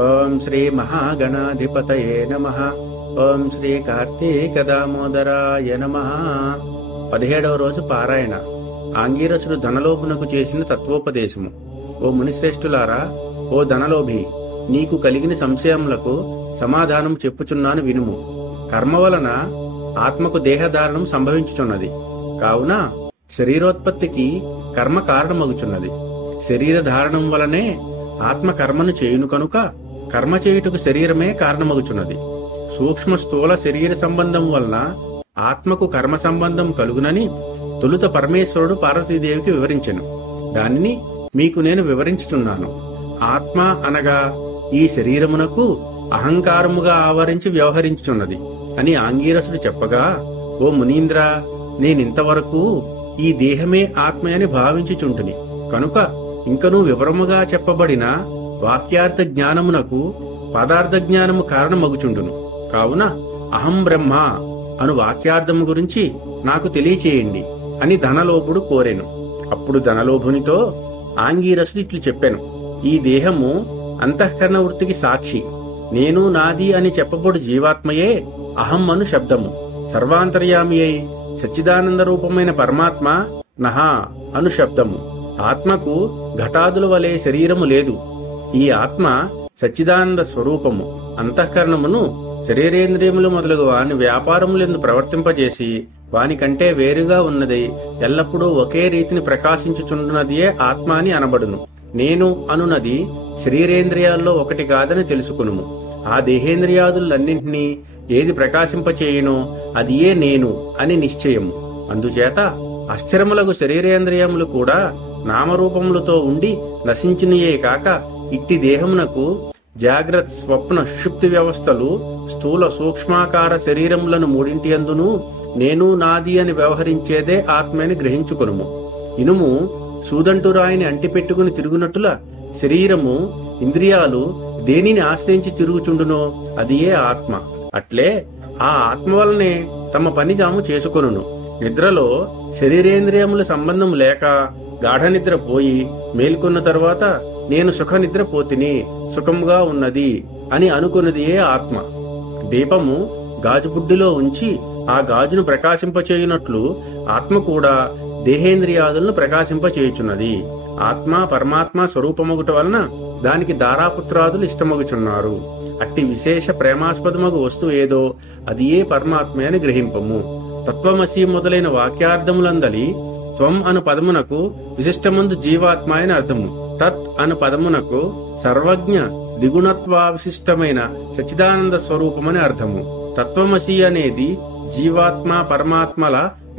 ఓం శ్రీ మహాగణాధిపతయే నమః. ఓం శ్రీ కార్తీక దామోదరాయ నమః. 17వ రోజు పారాయణ. ఆంగీరసుడు ధనలోభునకు చేసిన తత్వోపదేశము. ఓ మునిశ్రేష్ఠులారా, ఓ ధనలోభి, నీకు కలిగిన సంశయములకు సమాధానం చెప్పుచున్నాను వినుము. కర్మ వలన ఆత్మకు దేహధారణం సంభవించుచున్నది. కావున శరీరోత్పత్తికి కర్మ కారణమగుచున్నది. శరీర ధారణం వలనే ఆత్మ కర్మను చేయును కనుక కర్మ చేయుటకు శరీరమే కారణమగుచున్నది. సూక్ష్మ స్థూల శరీర సంబంధం వలన ఆత్మకు కర్మ సంబంధం కలుగునని తొలుత పరమేశ్వరుడు పార్వతీదేవికి వివరించెను. దానిని మీకు నేను వివరించుచున్నాను. ఆత్మ అనగా ఈ శరీరమునకు అహంకారముగా ఆవరించి వ్యవహరించుచున్నది అని ఆంగీరసుడు చెప్పగా, ఓ మునీంద్ర, నేనింతవరకు ఈ దేహమే ఆత్మయని భావించుచుంటుని కనుక ఇంకనూ వివరముగా చెప్పబడిన వాక్యార్థ జ్ఞానమునకు పదార్థ జ్ఞానము కారణమగుచుండును. కావున అహం బ్రహ్మ అను వాక్యార్థము గురించి నాకు తెలియచేయండి అని ధనలోభుడు కోరెను. అప్పుడు ధనలోభునితో ఆంగీరసుడు ఇట్లు చెప్పెను. ఈ దేహము అంతఃకరణ వృత్తికి సాక్షి. నేను నాది అని చెప్పబడు జీవాత్మయే అహం అను శబ్దము. సర్వాంతర్యామి అయి సచ్చిదానంద రూపమైన పరమాత్మ నహ అను శబ్దము. ఆత్మకు ఘటాదుల వలె శరీరము లేదు. ఈ ఆత్మ సచ్చిదానంద స్వరూపము. అంతఃకరణమును శరీరేంద్రియములు మొదలగు వాని వ్యాపారములందు ప్రవర్తింపజేసి వానికంటే వేరుగా ఉన్నది ఎల్లప్పుడూ ఒకే రీతిని ప్రకాశించుచుండునదియే ఆత్మ అని అనబడును. నేను అనునది శరీరేంద్రియాల్లో ఒకటి కాదని తెలుసుకునుము. ఆ దేహేంద్రియాదులన్నింటినీ ఏది ప్రకాశింపచేయునో అది ఏ నేను అని నిశ్చయము. అందుచేత అస్థిరములకు శరీరేంద్రియములు కూడా నామరూపములతో ఉండి నశించినయే కాక ఇట్టి దేహమునకు జాగ్రత్త స్వప్న సుషుప్తి వ్యవస్థలు స్థూల సూక్ష్మాకార శరీరములను మూడింటి అందును నేను నాది అని వ్యవహరించేదే ఆత్మని గ్రహించుకొనుము. ఇనుము సూదంటురాయిని అంటిపెట్టుకుని తిరుగునట్టుల శరీరము ఇంద్రియాలు దేనిని ఆశ్రయించి తిరుగుచుండునో అది ఏ ఆత్మ. అట్లే ఆ ఆత్మ వలనే తమ పని తాము చేసుకొనును. నిద్రలో శరీరేంద్రియముల సంబంధం లేక గాఢ నిద్ర పోయి మేల్కొన్న తరువాత నేను సుఖ నిద్ర పోతిని, సుఖముగా ఉన్నది అని అనుకున్నదియే ఆత్మ. దీపము గాజుబుడ్డిలో ఉంచి ఆ గాజును ప్రకాశింపచేయునట్లు ఆత్మ కూడా దేహేంద్రియాదులను ప్రకాశింపచేయుచున్నది. ఆత్మ పరమాత్మ స్వరూపమగుట వలన దానికి దారాపుత్రాదులు ఇష్టమగుచున్నారు. అట్టి విశేష ప్రేమాస్పదమగు వస్తువు ఏదో అది ఏ పరమాత్మ అని గ్రహింపము. తత్వమసి మొదలైన వాక్యార్థములందలి త్వం అను పదమునకు విశిష్టమందు జీవాత్మ అని అర్థము. తత్ అను పదమునకు సర్వజ్ఞ దిగుణత్వావిశిష్టమైన సచ్చిదానంద స్వరూపమని అర్థము. తత్వమసి అనేది జీవాత్మ పరమాత్మల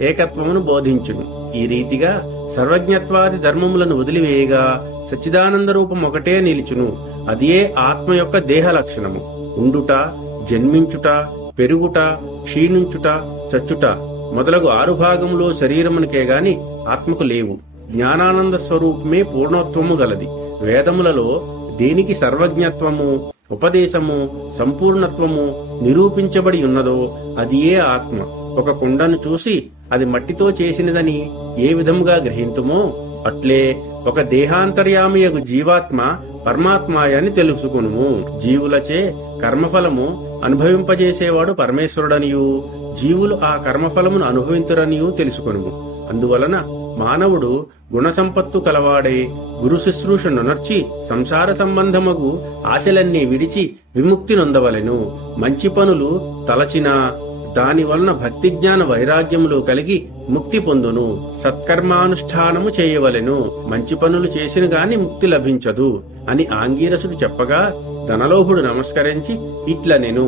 ఏకత్వమును బోధించును. ఈ రీతిగా సర్వజ్ఞత్వాది ధర్మములను వదిలివేయగా సచ్చిదానంద రూపం ఒకటే నిలుచును. అదే ఆత్మ యొక్క దేహ లక్షణము. ఉండుట, జన్మించుట, పెరుగుట, క్షీణించుట, చచ్చుట మొదలగు 6 భాగములు శరీరమునికే గాని ఆత్మకు లేవు. జ్ఞానానంద స్వరూపమే పూర్ణత్వము గలది. వేదములలో దేనికి సర్వజ్ఞత్వము, ఉపదేశము, సంపూర్ణత్వము నిరూపించబడి ఉన్నదో అది ఏ ఆత్మ. ఒక కుండను చూసి అది మట్టితో చేసినదని ఏ విధముగా గ్రహింతుమో అట్లే ఒక దేహాంతర్యామియగు జీవాత్మ పరమాత్మాయని తెలుసుకునుము. జీవులచే కర్మఫలము అనుభవింపజేసేవాడు పరమేశ్వరుడనియు జీవులు ఆ కర్మఫలమును అనుభవింతురనియు తెలుసుకొనుము. అందువలన మానవుడు గుణసంపత్తు కలవాడై గురు శుశ్రూష నొనర్చి సంసార సంబంధమగు ఆశలన్నీ విడిచి విముక్తి నొందవలెను. మంచి పనులు తలచినా దాని వలన భక్తి జ్ఞాన వైరాగ్యములు కలిగి ముక్తి పొందును. సత్కర్మానుష్ఠానము చేయవలెను. మంచి పనులు చేసిన గాని ముక్తి లభించదు అని ఆంగీరసుడు చెప్పగా ధనలోభుడు నమస్కరించి ఇట్లనెను.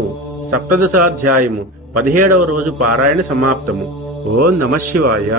సప్తదశాధ్యాయము 17వ రోజు పారాయణ సమాప్తము. ఓం నమః శివాయ.